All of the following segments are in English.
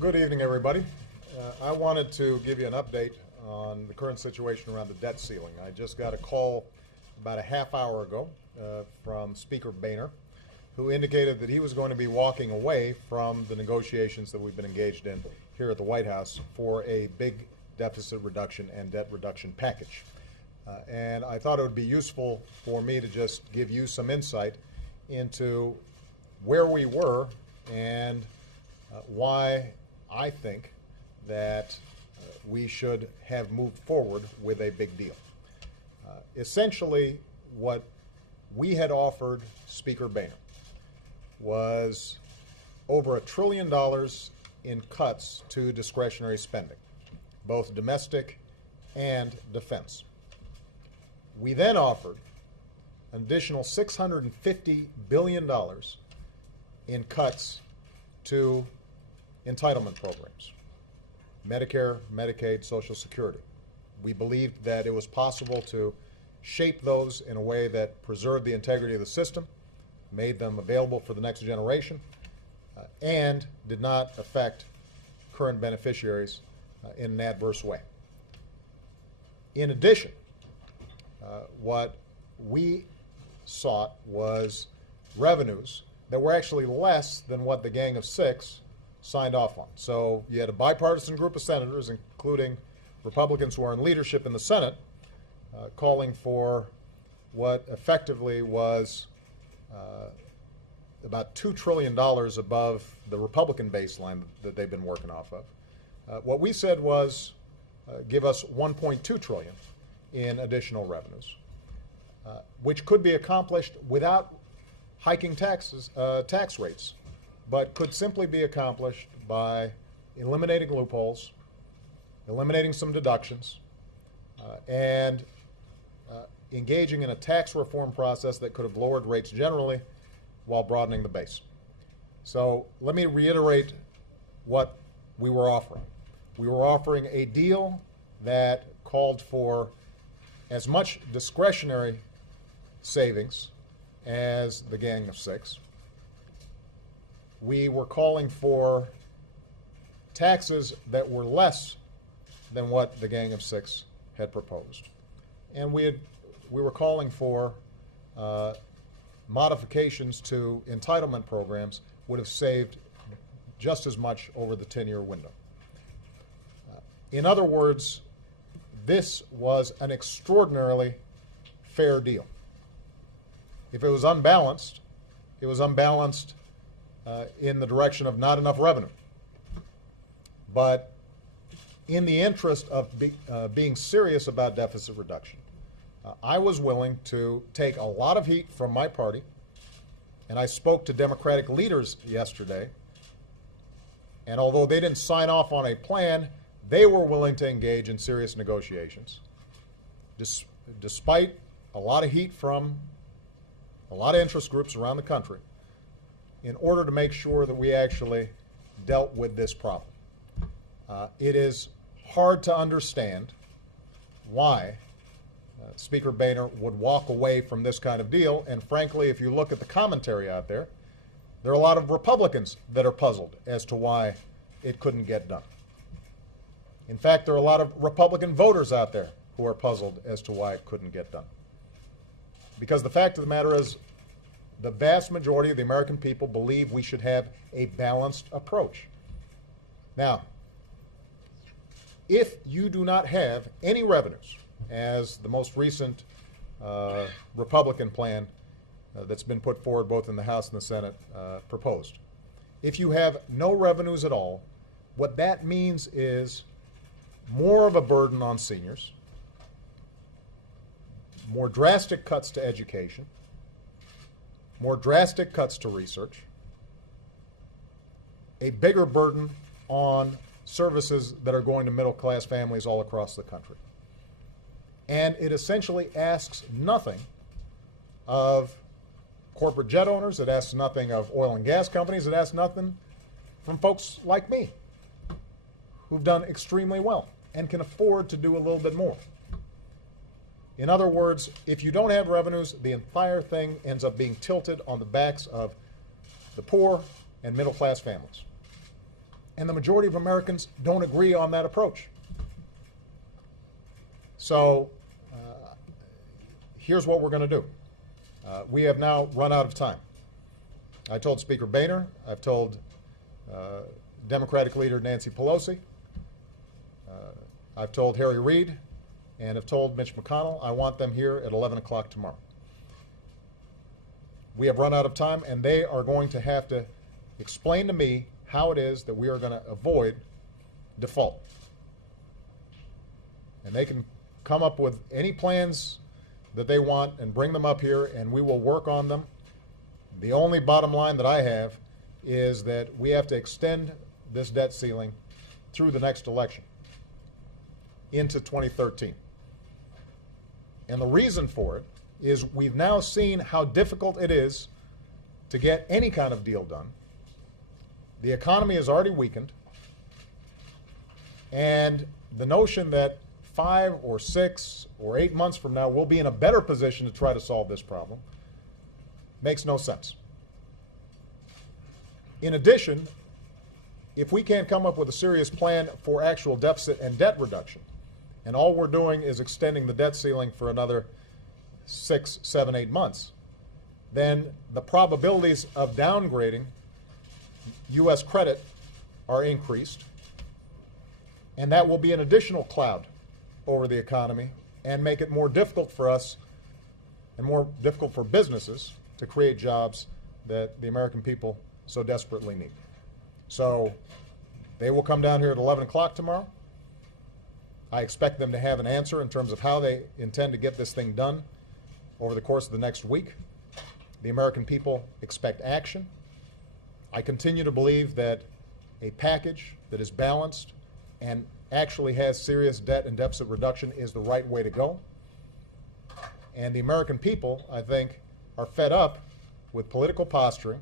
Good evening, everybody. I wanted to give you an update on the current situation around the debt ceiling. I just got a call about a half hour ago from Speaker Boehner, who indicated that he was going to be walking away from the negotiations that we've been engaged in here at the White House for a big deficit reduction and debt reduction package. And I thought it would be useful for me to just give you some insight into where we were and why I think that we should have moved forward with a big deal. Essentially, what we had offered Speaker Boehner was over $1 trillion in cuts to discretionary spending, both domestic and defense. We then offered an additional $650 billion in cuts to entitlement programs, Medicare, Medicaid, Social Security. We believed that it was possible to shape those in a way that preserved the integrity of the system, made them available for the next generation, and did not affect current beneficiaries in an adverse way. In addition, what we sought was revenues that were actually less than what the Gang of Six signed off on. So you had a bipartisan group of senators, including Republicans who are in leadership in the Senate, calling for what effectively was about $2 trillion above the Republican baseline that they've been working off of. What we said was give us $1.2 trillion in additional revenues, which could be accomplished without hiking tax rates, but could simply be accomplished by eliminating loopholes, eliminating some deductions, and engaging in a tax reform process that could have lowered rates generally while broadening the base. So let me reiterate what we were offering. We were offering a deal that called for as much discretionary savings as the Gang of Six. We were calling for taxes that were less than what the Gang of Six had proposed. And we were calling for modifications to entitlement programs would have saved just as much over the 10-year window. In other words, this was an extraordinarily fair deal. If it was unbalanced, it was unbalanced in the direction of not enough revenue. But in the interest of being serious about deficit reduction, I was willing to take a lot of heat from my party, and I spoke to Democratic leaders yesterday, and although they didn't sign off on a plan, they were willing to engage in serious negotiations, despite a lot of heat from a lot of interest groups around the country, in order to make sure that we actually dealt with this problem. It is hard to understand why Speaker Boehner would walk away from this kind of deal, and frankly, if you look at the commentary out there, there are a lot of Republicans that are puzzled as to why it couldn't get done. In fact, there are a lot of Republican voters out there who are puzzled as to why it couldn't get done. Because the fact of the matter is, the vast majority of the American people believe we should have a balanced approach. Now, if you do not have any revenues, as the most recent Republican plan that's been put forward both in the House and the Senate proposed, if you have no revenues at all, what that means is more of a burden on seniors, more drastic cuts to education, more drastic cuts to research, a bigger burden on services that are going to middle-class families all across the country. And it essentially asks nothing of corporate jet owners, it asks nothing of oil and gas companies, it asks nothing from folks like me who've done extremely well and can afford to do a little bit more. In other words, if you don't have revenues, the entire thing ends up being tilted on the backs of the poor and middle-class families. And the majority of Americans don't agree on that approach. So here's what we're going to do. We have now run out of time. I told Speaker Boehner, I've told Democratic leader Nancy Pelosi, I've told Harry Reid, and have told Mitch McConnell I want them here at 11 o'clock tomorrow. We have run out of time, and they are going to have to explain to me how it is that we are going to avoid default. And they can come up with any plans that they want and bring them up here, and we will work on them. The only bottom line that I have is that we have to extend this debt ceiling through the next election into 2013. And the reason for it is we've now seen how difficult it is to get any kind of deal done. The economy has already weakened, and the notion that 5 or 6 or 8 months from now we'll be in a better position to try to solve this problem makes no sense. In addition, if we can't come up with a serious plan for actual deficit and debt reduction, and all we're doing is extending the debt ceiling for another 6, 7, 8 months, then the probabilities of downgrading U.S. credit are increased, and that will be an additional cloud over the economy and make it more difficult for us and more difficult for businesses to create jobs that the American people so desperately need. So they will come down here at 11 o'clock tomorrow. I expect them to have an answer in terms of how they intend to get this thing done over the course of the next week. The American people expect action. I continue to believe that a package that is balanced and actually has serious debt and deficit reduction is the right way to go. And the American people, I think, are fed up with political posturing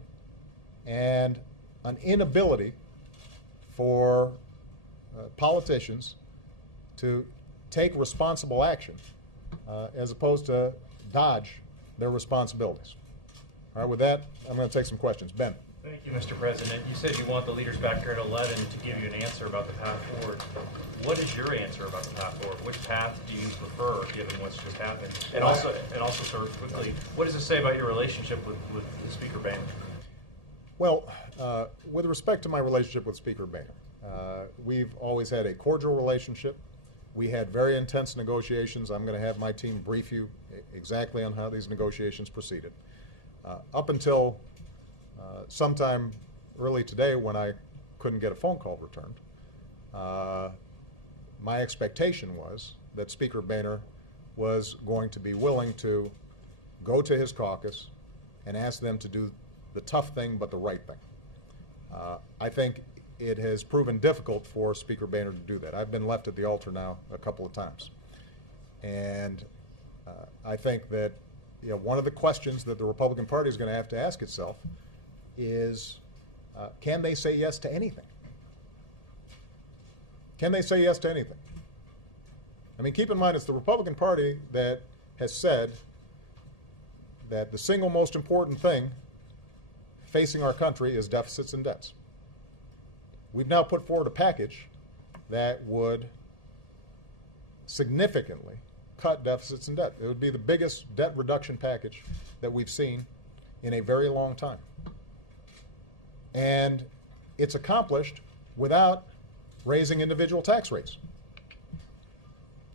and an inability for politicians to take responsible action as opposed to dodge their responsibilities. All right, with that, I'm going to take some questions. Ben. Thank you, Mr. President. You said you want the leaders back here at 11 to give you an answer about the path forward. What is your answer about the path forward? Which path do you prefer, given what's just happened? And also, sir, quickly, what does it say about your relationship with Speaker Boehner? Well, with respect to my relationship with Speaker Boehner, we've always had a cordial relationship. We had very intense negotiations. I'm going to have my team brief you exactly on how these negotiations proceeded. Up until sometime early today, when I couldn't get a phone call returned, my expectation was that Speaker Boehner was going to be willing to go to his caucus and ask them to do the tough thing but the right thing. I think it has proven difficult for Speaker Boehner to do that. I've been left at the altar now a couple of times. And I think that one of the questions that the Republican Party is going to have to ask itself is, can they say yes to anything? Can they say yes to anything? I mean, keep in mind, it's the Republican Party that has said that the single most important thing facing our country is deficits and debts. We've now put forward a package that would significantly cut deficits and debt. It would be the biggest debt reduction package that we've seen in a very long time. And it's accomplished without raising individual tax rates.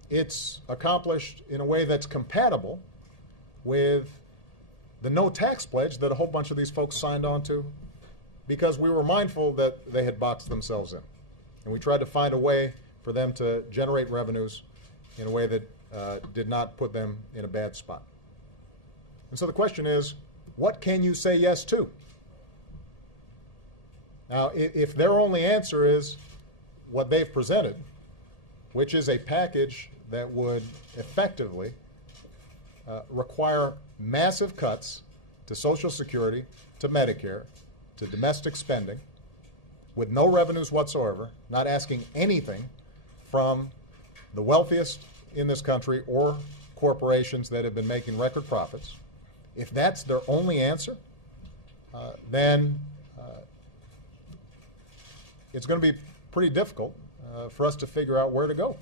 It's accomplished in a way that's compatible with the no tax pledge that a whole bunch of these folks signed on to because we were mindful that they had boxed themselves in. And we tried to find a way for them to generate revenues in a way that did not put them in a bad spot. And so the question is, what can you say yes to? Now, if their only answer is what they've presented, which is a package that would effectively require massive cuts to Social Security, to Medicare, to domestic spending, with no revenues whatsoever, not asking anything from the wealthiest in this country or corporations that have been making record profits, if that's their only answer, then it's going to be pretty difficult for us to figure out where to go.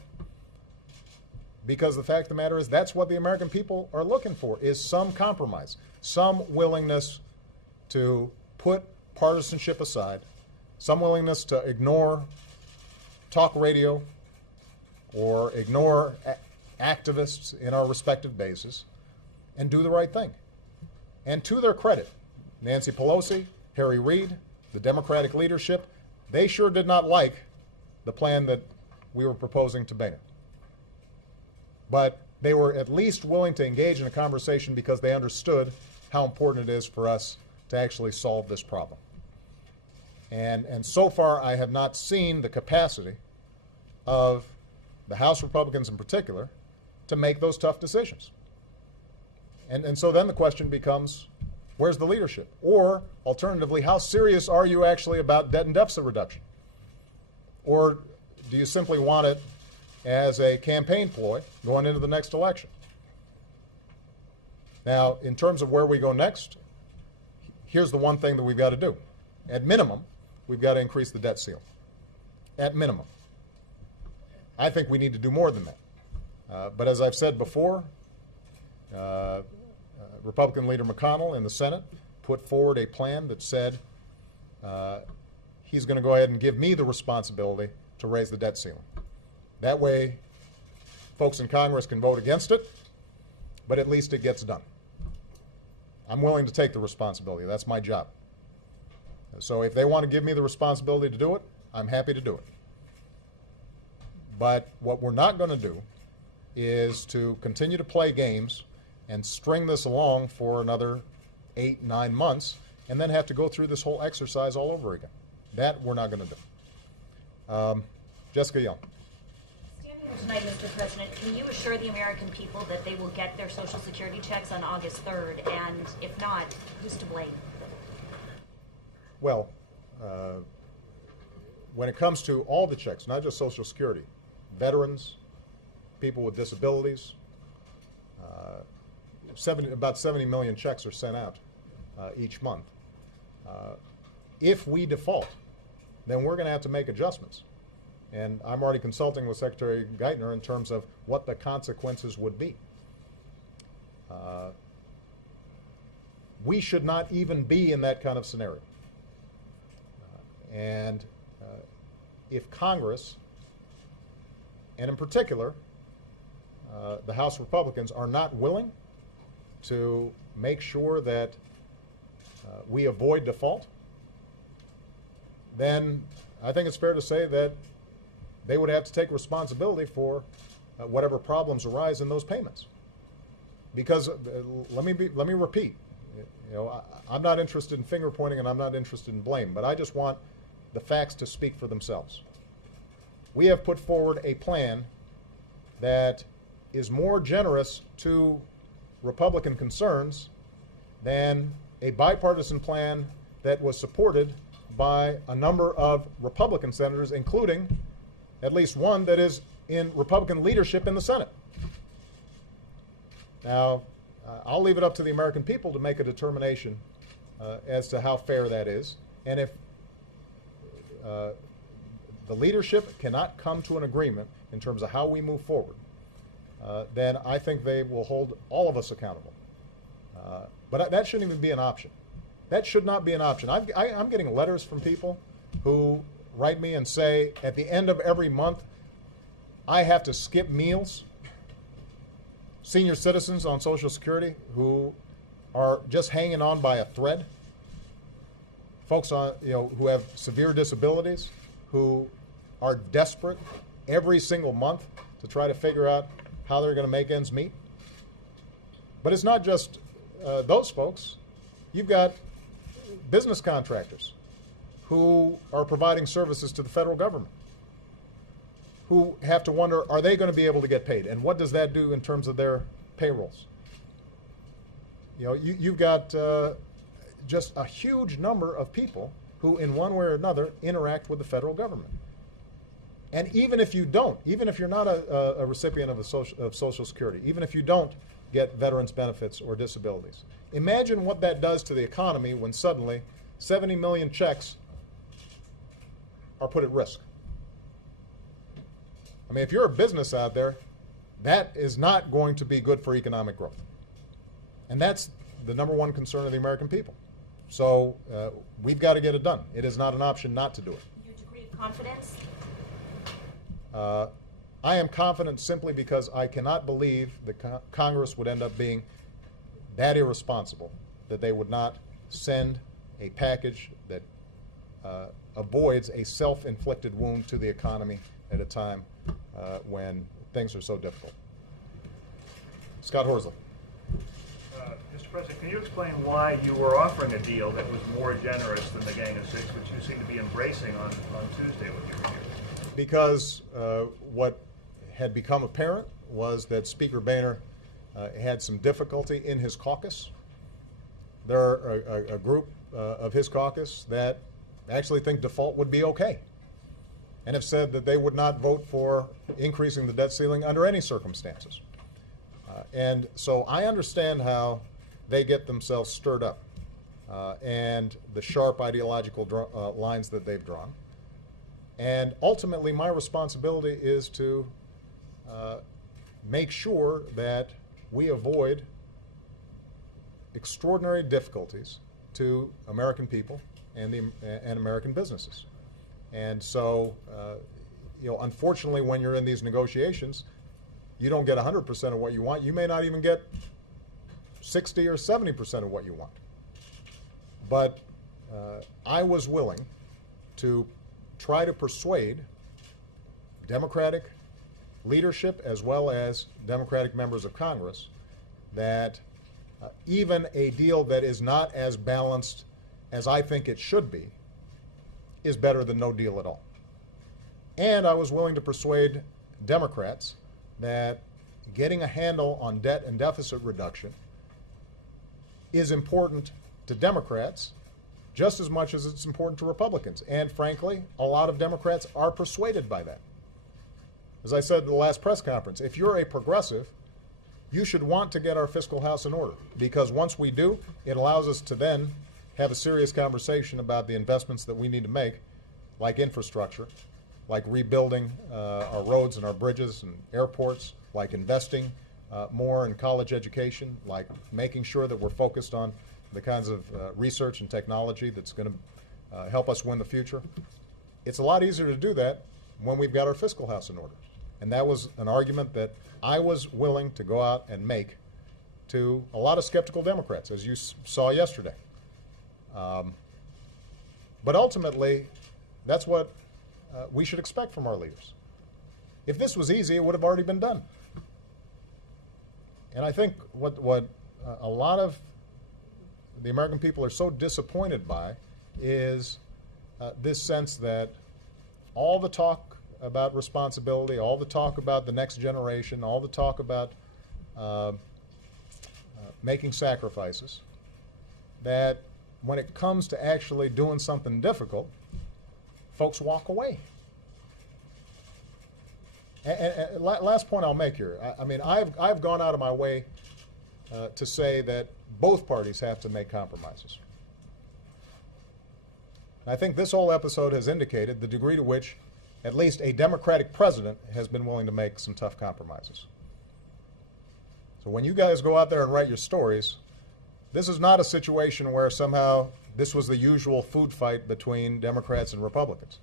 Because the fact of the matter is, that's what the American people are looking for, is some compromise, some willingness to put partisanship aside, some willingness to ignore talk radio or ignore activists in our respective bases and do the right thing. And to their credit, Nancy Pelosi, Harry Reid, the Democratic leadership, they sure did not like the plan that we were proposing to Boehner. But they were at least willing to engage in a conversation because they understood how important it is for us to actually solve this problem. And so far, I have not seen the capacity of the House Republicans in particular to make those tough decisions. And so then the question becomes, where's the leadership? Or, alternatively, how serious are you actually about debt and deficit reduction? Or do you simply want it as a campaign ploy going into the next election? Now, in terms of where we go next, here's the one thing that we've got to do. At minimum, we've got to increase the debt ceiling. At minimum. I think we need to do more than that. But as I've said before, Republican leader McConnell in the Senate put forward a plan that said he's going to go ahead and give me the responsibility to raise the debt ceiling. That way, folks in Congress can vote against it, but at least it gets done. I'm willing to take the responsibility. That's my job. So if they want to give me the responsibility to do it, I'm happy to do it. But what we're not going to do is to continue to play games and string this along for another 8-9 months and then have to go through this whole exercise all over again. That we're not going to do. Jessica Young. Standing here tonight, Mr. President, can you assure the American people that they will get their Social Security checks on August 3rd? And if not, who's to blame? Well, when it comes to all the checks, not just Social Security, veterans, people with disabilities, about 70 million checks are sent out each month. If we default, then we're going to have to make adjustments. And I'm already consulting with Secretary Geithner in terms of what the consequences would be. We should not even be in that kind of scenario. And if Congress, and in particular, the House Republicans, are not willing to make sure that we avoid default, then I think it's fair to say that they would have to take responsibility for whatever problems arise in those payments. Because let me repeat, I'm not interested in finger pointing and I'm not interested in blame, but I just want the facts to speak for themselves. We have put forward a plan that is more generous to Republican concerns than a bipartisan plan that was supported by a number of Republican senators, including at least one that is in Republican leadership in the Senate. Now, I'll leave it up to the American people to make a determination as to how fair that is. And if the leadership cannot come to an agreement in terms of how we move forward, then I think they will hold all of us accountable. But that shouldn't even be an option. That should not be an option. I'm getting letters from people who write me and say, at the end of every month, I have to skip meals. Senior citizens on Social Security who are just hanging on by a thread. Folks on, who have severe disabilities, who are desperate every single month to try to figure out how they're going to make ends meet. But it's not just those folks. You've got business contractors who are providing services to the federal government, who have to wonder, are they going to be able to get paid? And what does that do in terms of their payrolls? You've got just a huge number of people who, in one way or another, interact with the federal government. And even if you don't, even if you're not a recipient of Social Security, even if you don't get veterans benefits or disabilities, imagine what that does to the economy when suddenly 70 million checks are put at risk. I mean, if you're a business out there, that is not going to be good for economic growth. And that's the number one concern of the American people. So we've got to get it done. It is not an option not to do it. Your degree of confidence? I am confident simply because I cannot believe that Congress would end up being that irresponsible that they would not send a package that avoids a self-inflicted wound to the economy at a time when things are so difficult. Scott Horsley. Mr. President, can you explain why you were offering a deal that was more generous than the Gang of Six, which you seem to be embracing on Tuesday with your review? Because what had become apparent was that Speaker Boehner had some difficulty in his caucus. There are a group of his caucus that actually think default would be okay and have said that they would not vote for increasing the debt ceiling under any circumstances. And so I understand how they get themselves stirred up and the sharp ideological lines that they've drawn. And ultimately, my responsibility is to make sure that we avoid extraordinary difficulties to American people and American businesses. And so, unfortunately, when you're in these negotiations, you don't get 100% of what you want. You may not even get 60 or 70% of what you want. But I was willing to try to persuade Democratic leadership as well as Democratic members of Congress that even a deal that is not as balanced as I think it should be is better than no deal at all. And I was willing to persuade Democrats that getting a handle on debt and deficit reduction is important to Democrats just as much as it's important to Republicans. And frankly, a lot of Democrats are persuaded by that. As I said in the last press conference, if you're a progressive, you should want to get our fiscal house in order, because once we do, it allows us to then have a serious conversation about the investments that we need to make, like infrastructure, like rebuilding our roads and our bridges and airports, like investing more in college education, like making sure that we're focused on the kinds of research and technology that's going to help us win the future. It's a lot easier to do that when we've got our fiscal house in order. And that was an argument that I was willing to go out and make to a lot of skeptical Democrats, as you saw yesterday. But ultimately, that's what we should expect from our leaders. If this was easy, it would have already been done. And I think what a lot of the American people are so disappointed by is this sense that all the talk about responsibility, all the talk about the next generation, all the talk about making sacrifices, that when it comes to actually doing something difficult, folks walk away. And last point I'll make here, I mean, I've gone out of my way to say that both parties have to make compromises. I think this whole episode has indicated the degree to which at least a Democratic president has been willing to make some tough compromises. So when you guys go out there and write your stories, this is not a situation where somehow this was the usual food fight between Democrats and Republicans.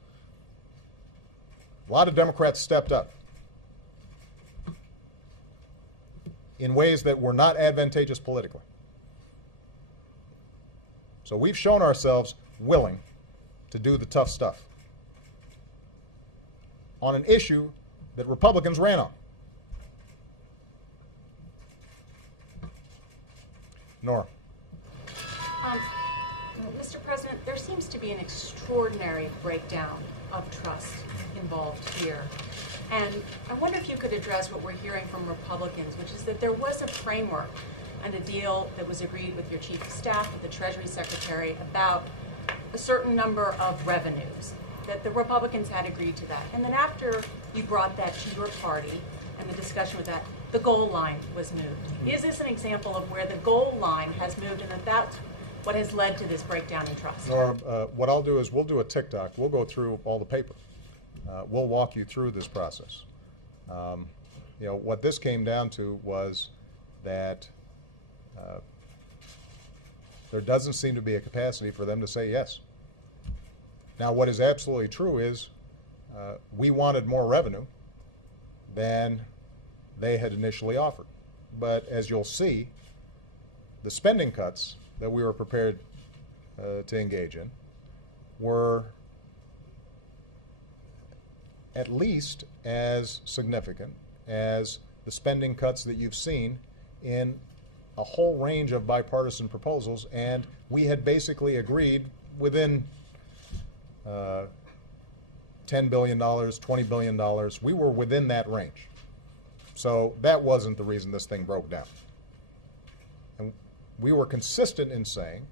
A lot of Democrats stepped up in ways that were not advantageous politically. So we've shown ourselves willing to do the tough stuff on an issue that Republicans ran on. Nora. Mr. President, there seems to be an extraordinary breakdown of trust involved here. And I wonder if you could address what we're hearing from Republicans, which is that there was a framework and a deal that was agreed with your chief of staff, with the Treasury Secretary, about a certain number of revenues, that the Republicans had agreed to that. And then after you brought that to your party and the discussion with that, the goal line was moved. Is this an example of where the goal line has moved and that What has led to this breakdown in trust? Norm, what I'll do is we'll do a TikTok. We'll go through all the paper. We'll walk you through this process. You know, what this came down to was that there doesn't seem to be a capacity for them to say yes. Now, what is absolutely true is we wanted more revenue than they had initially offered. But as you'll see, the spending cuts that we were prepared to engage in were at least as significant as the spending cuts that you've seen in a whole range of bipartisan proposals, and we had basically agreed within $10 billion, $20 billion. We were within that range. So that wasn't the reason this thing broke down. And we were consistent in saying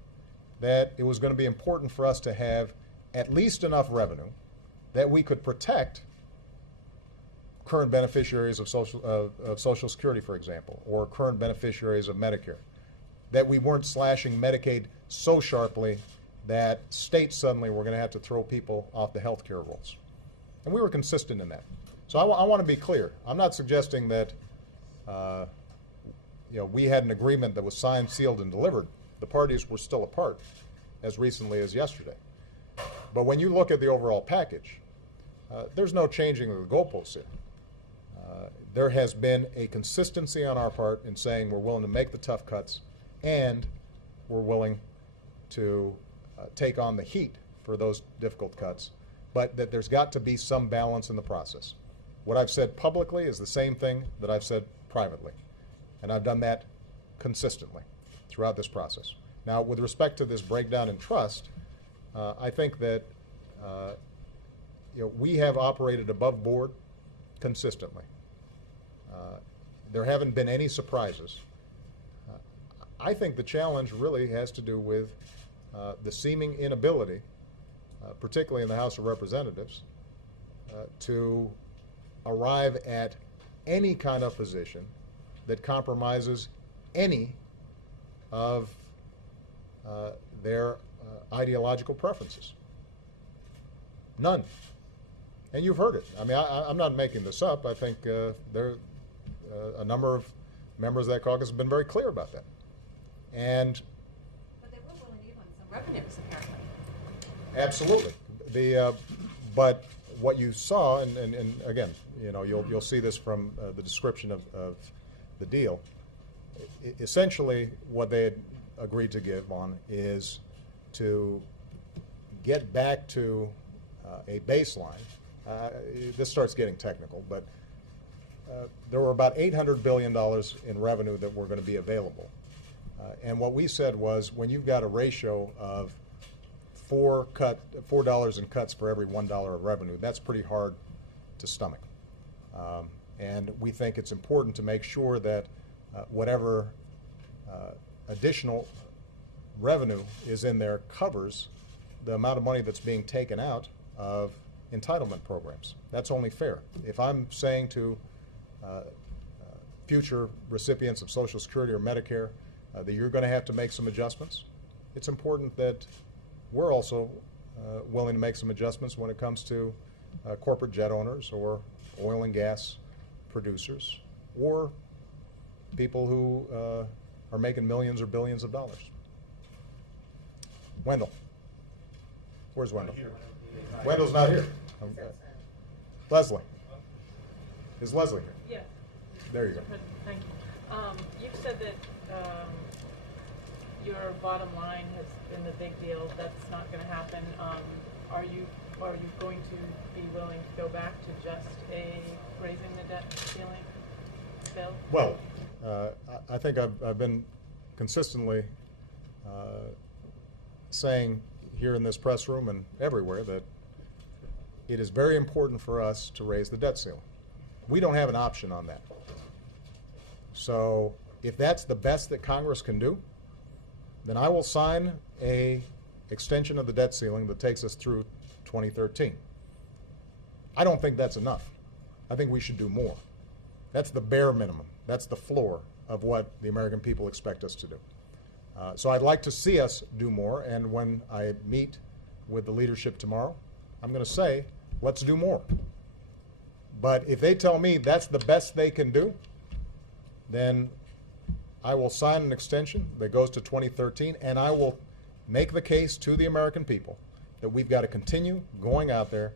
that it was going to be important for us to have at least enough revenue that we could protect current beneficiaries of Social Security, for example, or current beneficiaries of Medicare, that we weren't slashing Medicaid so sharply that states suddenly were going to have to throw people off the health care rolls. And we were consistent in that. So I want to be clear. I'm not suggesting that we had an agreement that was signed, sealed, and delivered. The parties were still apart as recently as yesterday. But when you look at the overall package, there's no changing of the goalposts here. There has been a consistency on our part in saying we're willing to make the tough cuts and we're willing to take on the heat for those difficult cuts, but that there's got to be some balance in the process. What I've said publicly is the same thing that I've said privately, and I've done that consistently throughout this process. Now, with respect to this breakdown in trust, I think that we have operated above board consistently. There haven't been any surprises. I think the challenge really has to do with the seeming inability, particularly in the House of Representatives, to arrive at any kind of position that compromises any of their ideological preferences. None. And you've heard it. I mean, I'm not making this up. I think a number of members of that caucus have been very clear about that. And But they were willing to give on some revenues, apparently. absolutely. But what you saw, and again, you'll see this from the description of the deal. Essentially, what they had agreed to give on is to get back to a baseline. This starts getting technical, but there were about $800 billion in revenue that were going to be available. And what we said was, when you've got a ratio of $4 in cuts for every $1 of revenue, that's pretty hard to stomach. And we think it's important to make sure that whatever additional revenue is in there covers the amount of money that's being taken out of entitlement programs. That's only fair. If I'm saying to future recipients of Social Security or Medicare that you're going to have to make some adjustments, it's important that we're also willing to make some adjustments when it comes to corporate jet owners or oil and gas producers or people who are making millions or billions of dollars. Wendell. Where's Wendell? Wendell's not here. Leslie. Is Leslie here? Yes. There you go. Thank you. You've said that your bottom line has been the big deal. That's not going to happen. Are you going to be willing to go back to just raising the debt ceiling bill? Well, I think I've been consistently saying here in this press room and everywhere that it is very important for us to raise the debt ceiling. We don't have an option on that. So if that's the best that Congress can do, then I will sign a extension of the debt ceiling that takes us through 2013. I don't think that's enough. I think we should do more. That's the bare minimum. That's the floor of what the American people expect us to do. So I'd like to see us do more, and when I meet with the leadership tomorrow, I'm going to say, let's do more. But if they tell me that's the best they can do, then I will sign an extension that goes to 2013, and I will make the case to the American people that we've got to continue going out there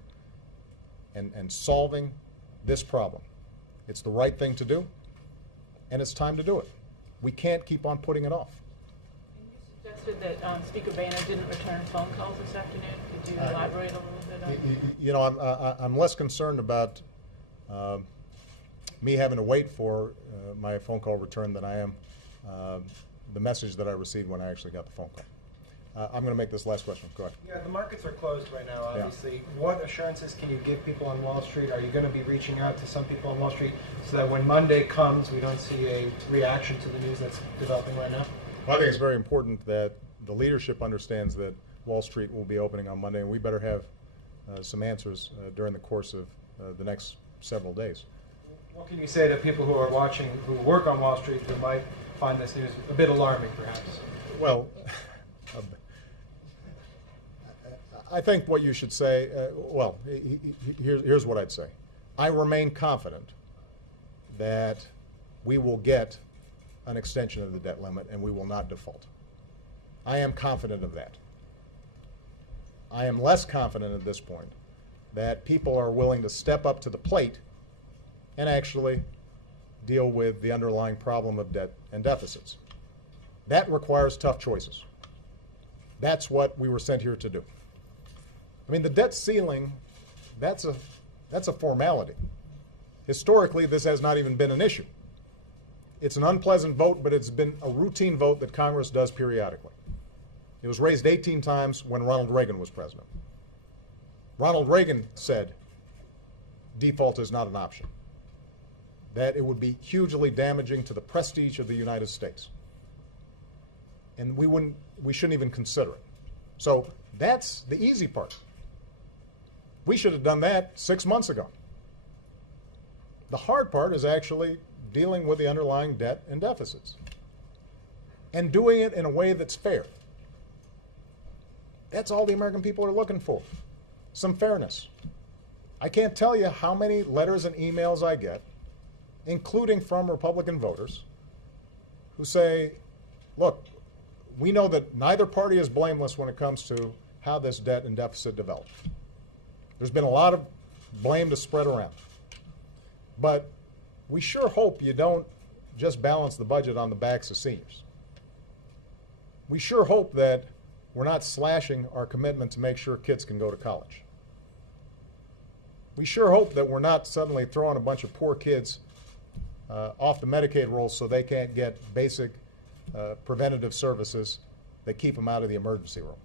and solving this problem. It's the right thing to do, and it's time to do it. We can't keep on putting it off. You suggested that Speaker Boehner didn't return phone calls this afternoon. Could you elaborate a little bit on that? You know, I'm less concerned about me having to wait for my phone call return than I am the message that I received when I actually got the phone call. I'm going to make this last question. Go ahead. Yeah, the markets are closed right now, obviously. Yeah. What assurances can you give people on Wall Street? Are you going to be reaching out to some people on Wall Street so that when Monday comes, we don't see a reaction to the news that's developing right now? Well, I think it's very important that the leadership understands that Wall Street will be opening on Monday, and we better have some answers during the course of the next several days. What can you say to people who are watching, who work on Wall Street, who might find this news a bit alarming, perhaps? Well, I think what you should say, here's what I'd say. I remain confident that we will get an extension of the debt limit and we will not default. I am confident of that. I am less confident at this point that people are willing to step up to the plate and actually deal with the underlying problem of debt and deficits. That requires tough choices. That's what we were sent here to do. I mean, the debt ceiling, that's a formality. Historically, this has not even been an issue. It's an unpleasant vote, but it's been a routine vote that Congress does periodically. It was raised 18 times when Ronald Reagan was president. Ronald Reagan said default is not an option, that it would be hugely damaging to the prestige of the United States. And we shouldn't even consider it. So that's the easy part. We should have done that 6 months ago. The hard part is actually dealing with the underlying debt and deficits and doing it in a way that's fair. That's all the American people are looking for, some fairness. I can't tell you how many letters and emails I get, including from Republican voters, who say, look, we know that neither party is blameless when it comes to how this debt and deficit developed. There's been a lot of blame to spread around. But we sure hope you don't just balance the budget on the backs of seniors. We sure hope that we're not slashing our commitment to make sure kids can go to college. We sure hope that we're not suddenly throwing a bunch of poor kids off the Medicaid rolls so they can't get basic preventative services that keep them out of the emergency room.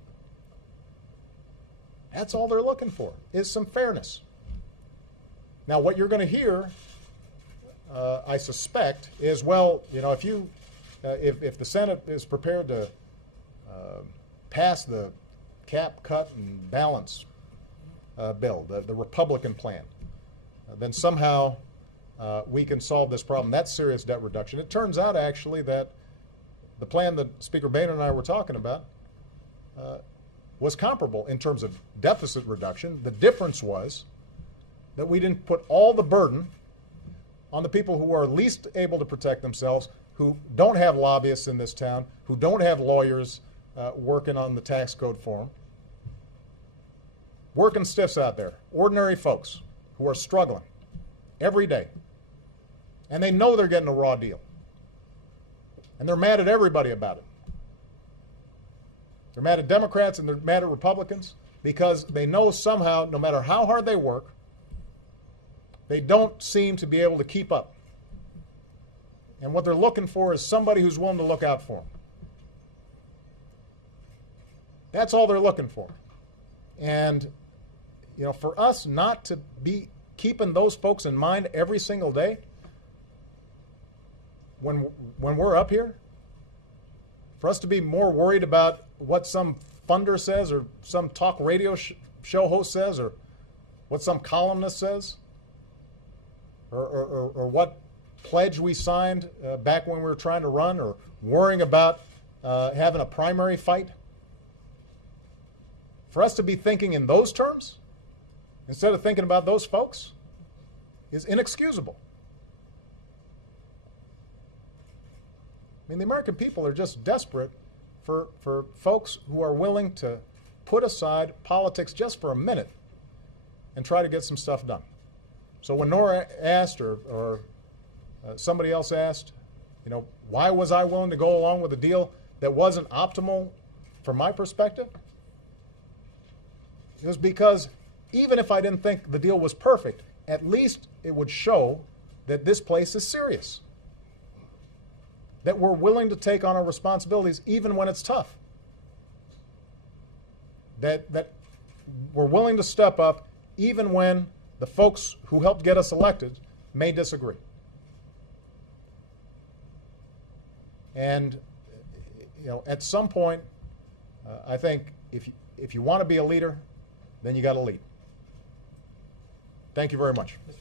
That's all they're looking for, is some fairness. Now, what you're going to hear, I suspect, is, well, you know, if the Senate is prepared to pass the cap, cut, and balance bill, the Republican plan, then somehow we can solve this problem. That's serious debt reduction. It turns out, actually, that the plan that Speaker Boehner and I were talking about was comparable in terms of deficit reduction. The difference was that we didn't put all the burden on the people who are least able to protect themselves, who don't have lobbyists in this town, who don't have lawyers working on the tax code for them. Working stiffs out there, ordinary folks who are struggling every day. And they know they're getting a raw deal. And they're mad at everybody about it. They're mad at Democrats and they're mad at Republicans because they know somehow, no matter how hard they work, they don't seem to be able to keep up. And what they're looking for is somebody who's willing to look out for them. That's all they're looking for. And, you know, for us not to be keeping those folks in mind every single day when we're up here, for us to be more worried about what some funder says or some talk radio show host says or what some columnist says or what pledge we signed back when we were trying to run, or worrying about having a primary fight, for us to be thinking in those terms instead of thinking about those folks is inexcusable. I mean, the American people are just desperate for folks who are willing to put aside politics just for a minute and try to get some stuff done. So when Nora asked, or somebody else asked, you know, why was I willing to go along with a deal that wasn't optimal from my perspective? It was because even if I didn't think the deal was perfect, at least it would show that this place is serious, that we're willing to take on our responsibilities even when it's tough, that we're willing to step up even when the folks who helped get us elected may disagree. And you know, at some point, I think if you want to be a leader, then you got to lead. Thank you very much. Mr.